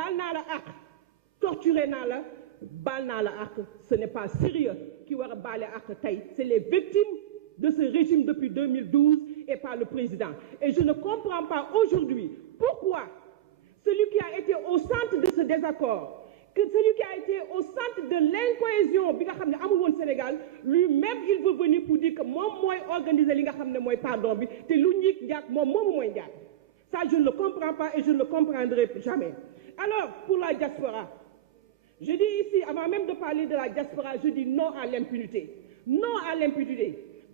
baal naa la àq torturé naa la baal naa la àq ce n'est pas sérieux ki war a baale àq tey c'est les victimes de ce régime depuis 2012 et pas le président et je ne comprends pas aujourd'hui pourquoi celui qui a été au centre de ce désaccord que celui qui a été au centre de l'incohésion bi nga xam ne amul woon Sénégal lui-même il veut venir pour dire que moom mooy organiser li nga xam ne mooy pardon bi te lu ñiig njaag moom moomu mooy njaag ça je ne le comprends pas et je ne le comprendrai jamais alors pour la diaspora je dis ici avant même de parler de la diaspora je dis non à l'impunité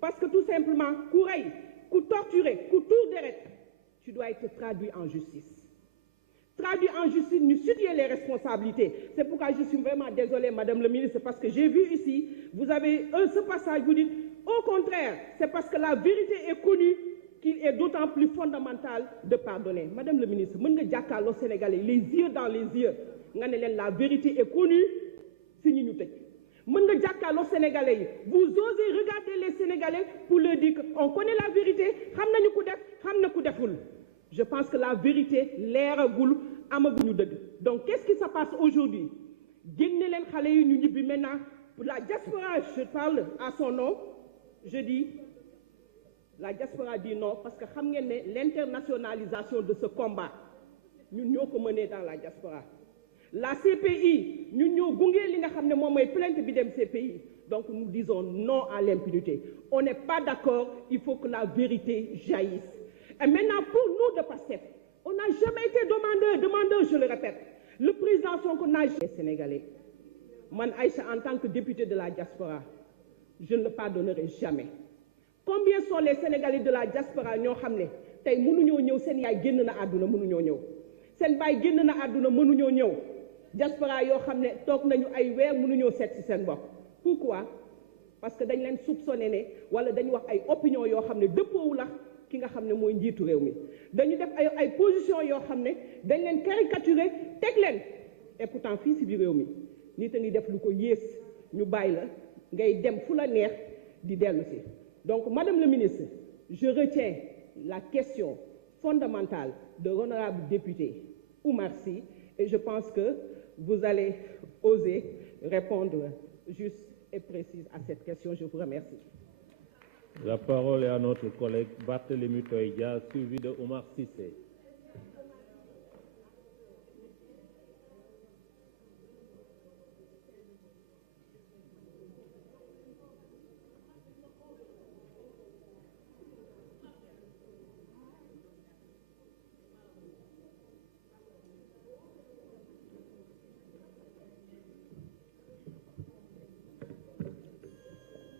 parce que tout simplement ku rey ku torturer ku tuur deret tu dois être traduit en justice ñu situer les responsabilités. C'est pourquoi je suis vraiment désolée, Madame le ministre, parce que j'ai vu ici, vous avez ce passage, vous dites, au contraire, c'est parce que la vérité est connue qu'il est d'autant plus fondamental de pardonner. Madame le ministre, mën nga jàkkaarloo Sénégalais les yeux dans les yeux nga ne leen la vérité est connue si ñu tëj mën nga jàkkaarloo Sénégalais yi vous osez regarder les Sénégalais pour leur dire qu'on connaît la vérité xam nañu ku def xam na ku deful. Je pense que la vérité leeragul amaguñu dëgg donc qu'est-ce qui se passe aujourd'hui génne leen xale yi ñu ñibbi maintenant pour la diaspora je parle à son nom je dis la diaspora dit non parce que xam ngeen ne l'internationalisation de ce combat ñun ñoo ko mené dans la diaspora la CPI ñun ñoo gunge li nga xam ne moom mooy plainte bi dem CPI donc nous disons non à l'impunité on n'est pas d'accord il faut que la vérité jaillisse. Et maintenant, pour nous de PASTEF, on n'a jamais été demandeur, je le répète. Le président Sonko n'a jamais été sénégalais. Man Aïcha, en tant que député de la diaspora, je ne le pardonnerai jamais. Combien sont les Sénégalais de la diaspora ñoo xam ne tey mënuñoo ñëw seen yaay génn na àdduna mënuñoo ñëw seen baay génn na àdduna mënuñoo ñëw diaspora yoo xam ne toog nañu ay weer mënuñoo seet ci seen bopp. Pourquoi? Parce que dañ leen soupçonné ne wala dañu wax ay opinion yoo xam ne dëppoowu la ki nga xam ne mooy njiitu réew mi dañu def ay position yoo xam ne dañ leen caricaturer teg leen et pourtant fii si biir réew mi nit a ngi def lu ko yées ñu bàyyi la ngay dem fu la neex di dellu si donc madame le ministre je retiens la question fondamentale de l'honorable député Oumar Sy et je pense que vous allez oser répondre juste et précise à cette question. Je vous remercie. La parole est à notre collègue Barthélémy Toye Dias, suivi de Oumar Cissé.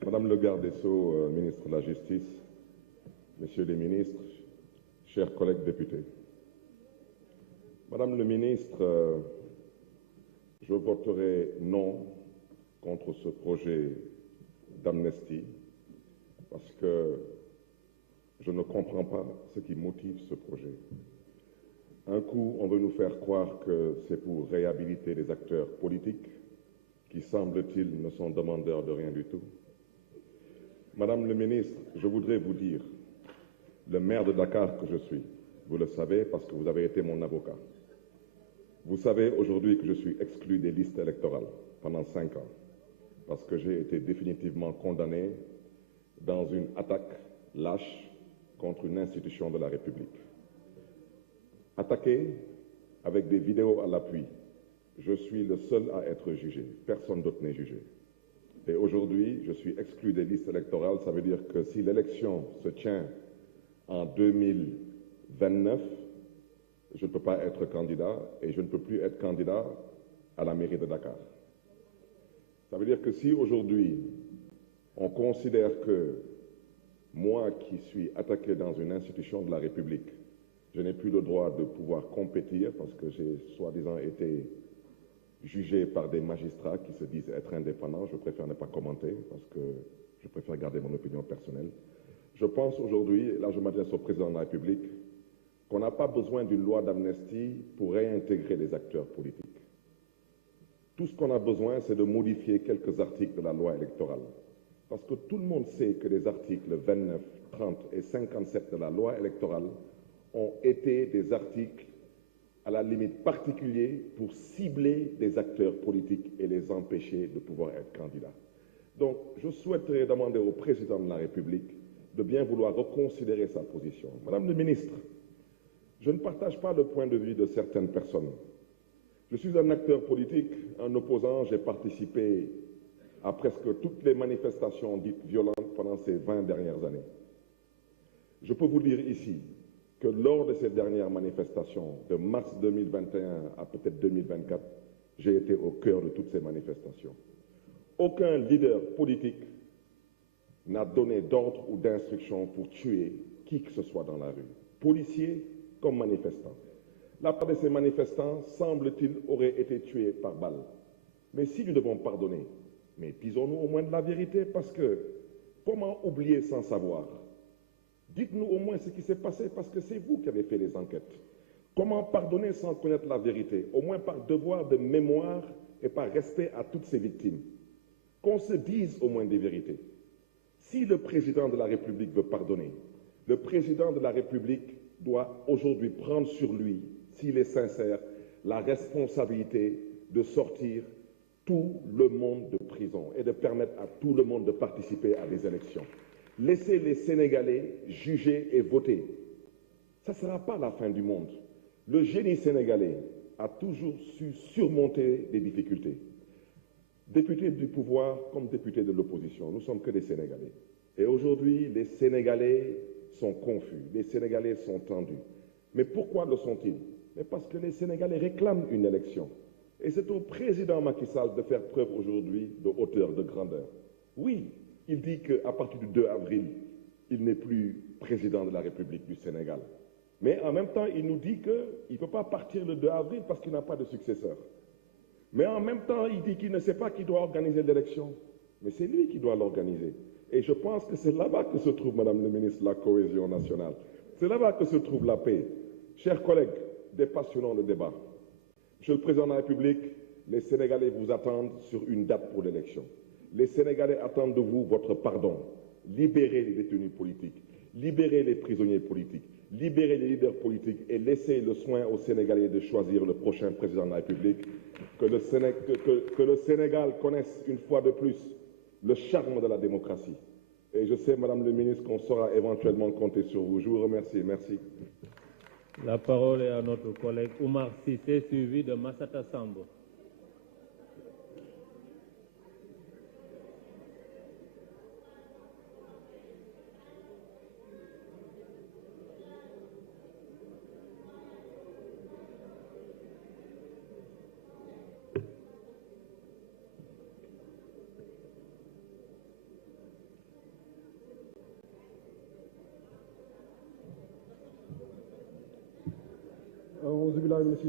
Madame le garde des Sceaux, ministre de la Justice, Messieurs les ministres, chers collègues députés. Madame le ministre, je voterai non contre ce projet d'amnistie parce que je ne comprends pas ce qui motive ce projet. Un coup, on veut nous faire croire que c'est pour réhabiliter les acteurs politiques qui, semble-t-il, ne sont demandeurs de rien du tout. Madame le ministre, je voudrais vous dire, le maire de Dakar que je suis, vous le savez parce que vous avez été mon avocat. Vous savez aujourd'hui que je suis exclu des listes électorales pendant 5 ans parce que j'ai été définitivement condamné dans une attaque lâche contre une institution de la République. Attaqué avec des vidéos à l'appui, je suis le seul à être jugé. Personne d'autre n'est jugé. Et aujourd'hui, je suis exclu des listes électorales. Ça veut dire que si l'élection se tient en 2029, je ne peux pas être candidat et je ne peux plus être candidat à la mairie de Dakar. Ça veut dire que si aujourd'hui, on considère que moi qui suis attaqué dans une institution de la République, je n'ai plus le droit de pouvoir compétir parce que j'ai soi-disant été jugé par des magistrats qui se disent être indépendants. Je préfère ne pas commenter parce que je préfère garder mon opinion personnelle. Je pense aujourd'hui, et là je m'adresse au président de la République, qu'on n'a pas besoin d'une loi d'amnistie pour réintégrer les acteurs politiques. Tout ce qu'on a besoin, c'est de modifier quelques articles de la loi électorale. Parce que tout le monde sait que les articles 29, 30 et 57 de la loi électorale ont été des articles à la limite particulier pour cibler des acteurs politiques et les empêcher de pouvoir être candidats. Donc, je souhaiterais demander au président de la République de bien vouloir reconsidérer sa position. Madame le ministre, je ne partage pas le point de vue de certaines personnes. Je suis un acteur politique, un opposant, j'ai participé à presque toutes les manifestations dites violentes pendant ces 20 dernières années. Je peux vous dire ici que lors de ces dernières manifestations, de mars 2021 à peut-être 2024, j'ai été au cœur de toutes ces manifestations. Aucun leader politique n'a donné d'ordre ou d'instruction pour tuer qui que ce soit dans la rue, policiers comme manifestants. La plupart de ces manifestants, semble-t-il, auraient été tués par balle. Mais si nous devons pardonner, mais disons-nous au moins de la vérité, parce que comment oublier sans savoir? Dites-nous au moins ce qui s'est passé, parce que c'est vous qui avez fait les enquêtes. Comment pardonner sans connaître la vérité? Au moins par devoir de mémoire et par respect à toutes ces victimes. Qu'on se dise au moins des vérités. Si le président de la République veut pardonner, le président de la République doit aujourd'hui prendre sur lui, s'il est sincère, la responsabilité de sortir tout le monde de prison et de permettre à tout le monde de participer à des élections. Laissez les Sénégalais juger et voter. Ça ne sera pas la fin du monde. Le génie sénégalais a toujours su surmonter des difficultés. Députés du pouvoir comme députés de l'opposition, nous ne sommes que des Sénégalais. Et aujourd'hui, les Sénégalais sont confus, les Sénégalais sont tendus. Mais pourquoi le sont-ils? Mais parce que les Sénégalais réclament une élection. Et c'est au président Macky Sall de faire preuve aujourd'hui de hauteur, de grandeur. Oui, il dit qu'à partir du 2 avril, il n'est plus président de la République du Sénégal. Mais en même temps, il nous dit qu'il ne peut pas partir le 2 avril parce qu'il n'a pas de successeur. Mais en même temps, il dit qu'il ne sait pas qui doit organiser l'élection. Mais c'est lui qui doit l'organiser. Et je pense que c'est là-bas que se trouve, Madame le ministre, la cohésion nationale. C'est là-bas que se trouve la paix. Chers collègues, dépassionnons le débat. Monsieur le Président de la République, les Sénégalais vous attendent sur une date pour l'élection. Les Sénégalais attendent de vous votre pardon. Libérez les détenus politiques, libérez les prisonniers politiques, libérez les leaders politiques et laissez le soin aux Sénégalais de choisir le prochain président de la République. Que le Sénégal connaisse une fois de plus le charme de la démocratie. Et je sais, Madame le ministre, qu'on saura éventuellement compter sur vous. Je vous remercie. Merci. La parole est à notre collègue Oumar Cissé, suivi de Massata Sambo.